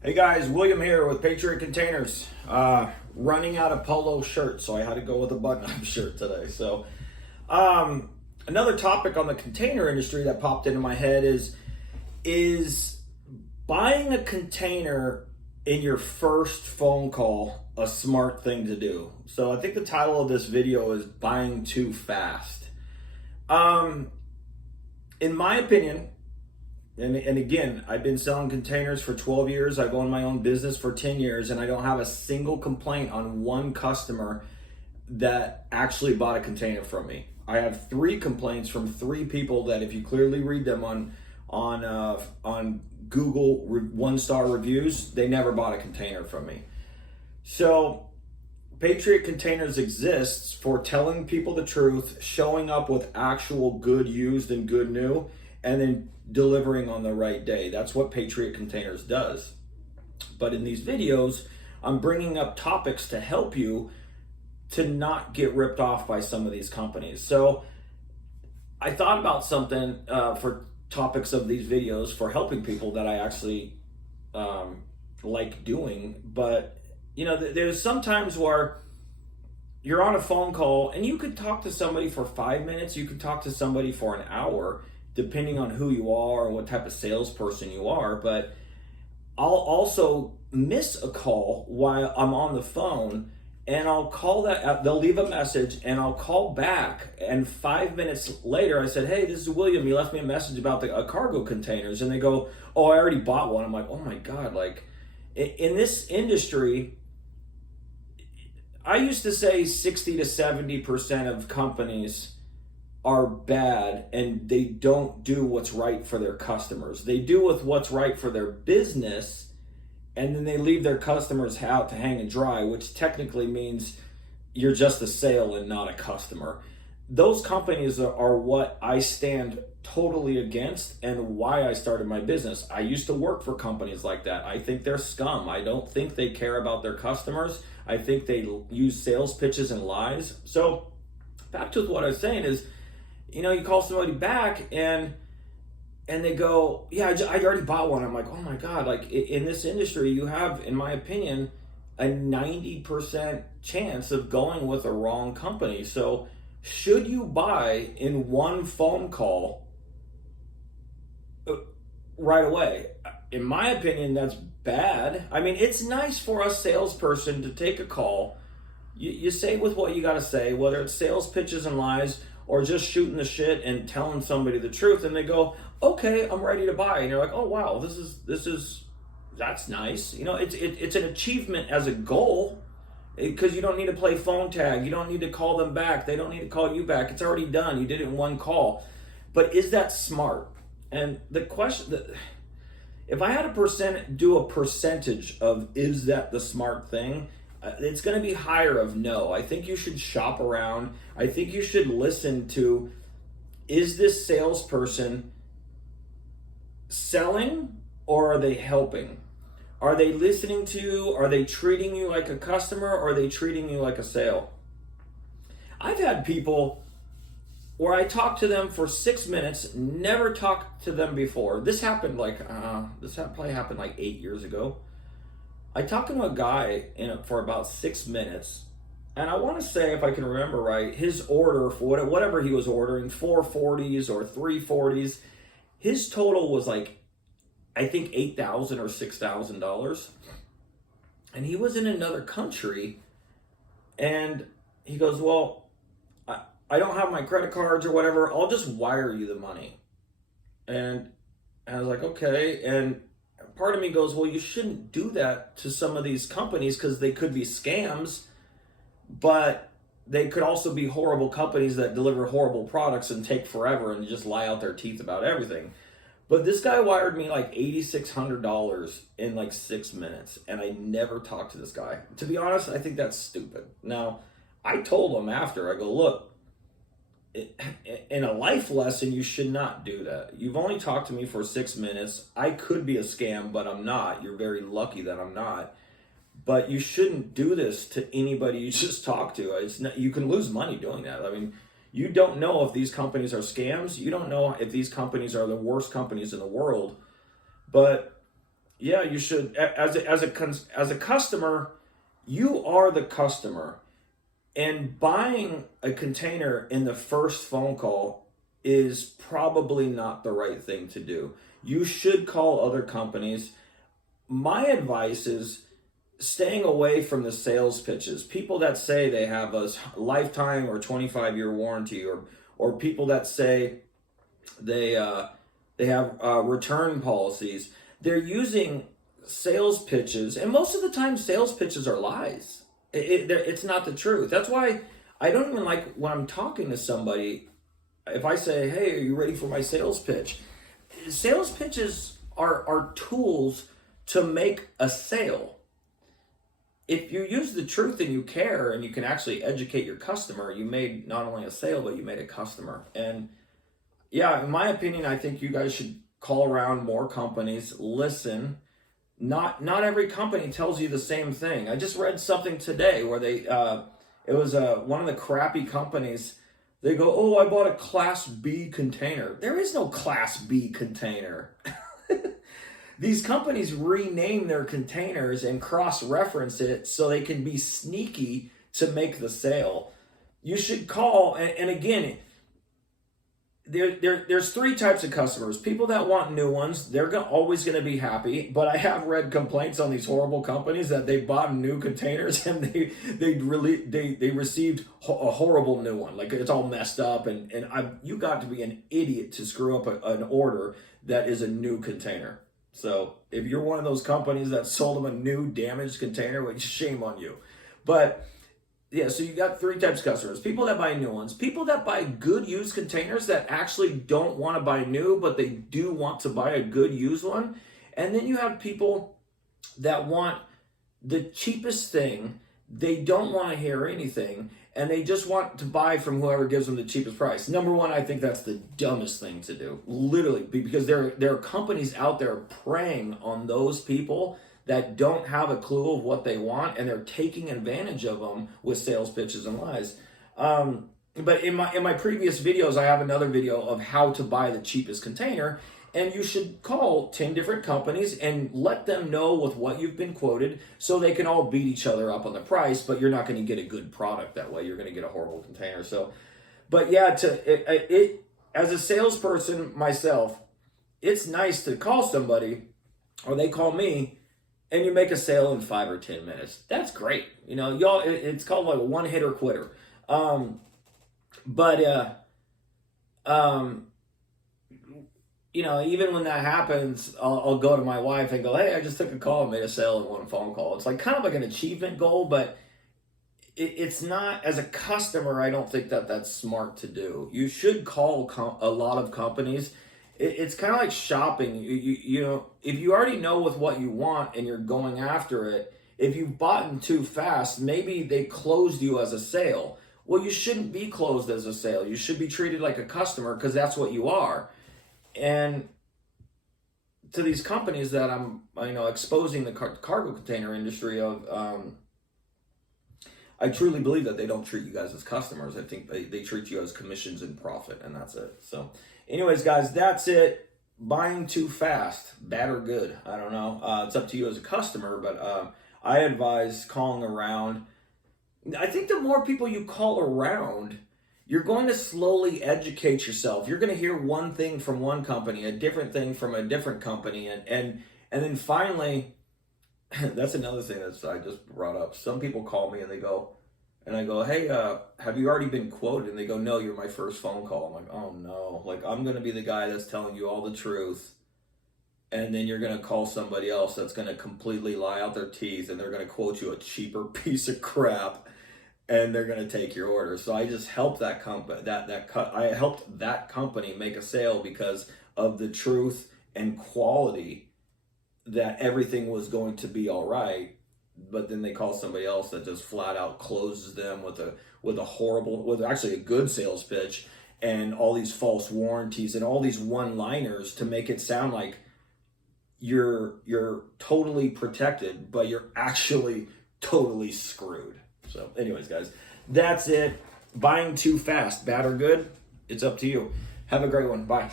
Hey guys, William here with Patriot Containers. Running out of polo shirts, so I had to go with a button-up shirt today. So, another topic on the container industry that popped into my head is buying a container in your first phone call a smart thing to do. So I think the title of this video is "Buying Too Fast." Um, in my opinion. And again, I've been selling containers for 12 years. I've owned my own business for 10 years, and I don't have a single complaint on one customer that actually bought a container from me. I have three complaints from three people that, if you clearly read them on Google one-star reviews, they never bought a container from me. So Patriot Containers exists for telling people the truth, showing up with actual good used and good new, and then delivering on the right day. That's what Patriot Containers does. But in these videos, I'm bringing up topics to help you to not get ripped off by some of these companies. So I thought about something for topics of these videos for helping people that I actually like doing. But there's sometimes where you're on a phone call and you could talk to somebody for 5 minutes, you could talk to somebody for an hour, depending on who you are and what type of salesperson you are. But I'll also miss a call while I'm on the phone, and I'll call they'll leave a message and I'll call back, and 5 minutes later I said, "Hey, this is William, you left me a message about the cargo containers," and they go, "Oh, I already bought one." I'm like, "Oh my God." Like, in this industry, I used to say 60 to 70% of companies are bad and they don't do what's right for their customers. They do with what's right for their business, and then they leave their customers out to hang and dry, which technically means you're just a sale and not a customer. Those companies are what I stand totally against, and why I started my business. I used to work for companies like that. I think they're scum. I don't think they care about their customers. I think they use sales pitches and lies. So back to what I was saying is, you call somebody back and they go, "Yeah, I already bought one." I'm like, "Oh my God." Like, in this industry, you have, in my opinion, a 90% chance of going with a wrong company. So should you buy in one phone call right away? In my opinion, that's bad. I mean, it's nice for a salesperson to take a call. You say with what you got to say, whether it's sales pitches and lies or just shooting the shit and telling somebody the truth, and they go, "Okay, I'm ready to buy," and you're like, "Oh wow, that's nice." It's an achievement as a goal, because you don't need to play phone tag, you don't need to call them back, they don't need to call you back. It's already done. You did it in one call. But is that smart? And the question, if I had do a percentage of, is that the smart thing? It's going to be higher of no. I think you should shop around. I think you should listen to, is this salesperson selling or are they helping? Are they listening to you? Are they treating you like a customer, or are they treating you like a sale? I've had people where I talked to them for 6 minutes, never talked to them before. This probably happened like 8 years ago. I talked to a guy for about 6 minutes, and I want to say, if I can remember right, his order for whatever he was ordering, 440s or 340s, his total was like, I think $8,000 or $6,000, and he was in another country, and he goes, "Well, I don't have my credit cards or whatever. I'll just wire you the money." And I was like, "Okay." And part of me goes, "Well, you shouldn't do that to some of these companies, because they could be scams, but they could also be horrible companies that deliver horrible products and take forever and just lie out their teeth about everything." But this guy wired me like $8,600 in like 6 minutes, and I never talked to this guy. To be honest, I think that's stupid. Now, I told him after, I go, "Look, in a life lesson, you should not do that. You've only talked to me for 6 minutes. I could be a scam, but I'm not. You're very lucky that I'm not. But you shouldn't do this to anybody you just talk to. You can lose money doing that. I mean, you don't know if these companies are scams. You don't know if these companies are the worst companies in the world. But Yeah, you should. As a customer, you are the customer, and buying a container in the first phone call is probably not the right thing to do. You should call other companies. My advice is staying away from the sales pitches. People that say they have a lifetime or 25-year warranty, or people that say they have return policies. They're using sales pitches, and most of the time, sales pitches are lies. It's not the truth. That's why I don't even like when I'm talking to somebody. If I say, "Hey, are you ready for my sales pitch?" Sales pitches are tools to make a sale. If you use the truth and you care and you can actually educate your customer, you made not only a sale, but you made a customer. And yeah, in my opinion, I think you guys should call around more companies, listen. Not every company tells you the same thing. I just read something today where it was one of the crappy companies. They go, "Oh, I bought a Class B container." There is no Class B container. These companies rename their containers and cross-reference it so they can be sneaky to make the sale. You should call, and again, there's three types of customers. People that want new ones, they're always going to be happy. But I have read complaints on these horrible companies that they bought new containers and they received a horrible new one. Like it's all messed up, and you got to be an idiot to screw up an order that is a new container. So if you're one of those companies that sold them a new damaged container, well, shame on you. But yeah, so you got three types of customers. People that buy new ones. People that buy good used containers that actually don't want to buy new, but they do want to buy a good used one. And then you have people that want the cheapest thing. They don't want to hear anything, and they just want to buy from whoever gives them the cheapest price. Number one, I think that's the dumbest thing to do, literally, because there are companies out there preying on those people that don't have a clue of what they want, and they're taking advantage of them with sales pitches and lies. But in my previous videos, I have another video of how to buy the cheapest container. And you should call 10 different companies and let them know with what you've been quoted so they can all beat each other up on the price, but you're not going to get a good product that way. You're going to get a horrible container. So, but yeah, as a salesperson myself, it's nice to call somebody or they call me and you make a sale in 5 or 10 minutes. That's great. You know, y'all, it's called like a one hitter quitter. You know, even when that happens, I'll go to my wife and go, "Hey, I just took a call and made a sale in one phone call." It's like kind of like an achievement goal, but it's not, as a customer, I don't think that that's smart to do. You should call a lot of companies. It's kind of like shopping. You know, if you already know with what you want and you're going after it, if you've bought in too fast, maybe they closed you as a sale. Well, you shouldn't be closed as a sale. You should be treated like a customer because that's what you are. And to these companies that I'm, exposing the cargo container industry of, I truly believe that they don't treat you guys as customers. I think they treat you as commissions and profit, and that's it. So anyways, guys, that's it. Buying too fast, bad or good, I don't know. It's up to you as a customer, but I advise calling around. I think the more people you call around, you're going to slowly educate yourself. You're going to hear one thing from one company, a different thing from a different company. And then finally, that's another thing that I just brought up. Some people call me and I go, "Hey, have you already been quoted?" And they go, "No, you're my first phone call." I'm like, "Oh no, like I'm going to be the guy that's telling you all the truth. And then you're going to call somebody else that's going to completely lie out their teeth and they're going to quote you a cheaper piece of crap. And they're going to take your order." So I just helped that company. I helped that company make a sale because of the truth and quality that everything was going to be all right. But then they call somebody else that just flat out closes them with actually a good sales pitch and all these false warranties and all these one-liners to make it sound like you're totally protected, but you're actually totally screwed. So anyways, guys, that's it. Buying too fast, bad or good, it's up to you. Have a great one. Bye.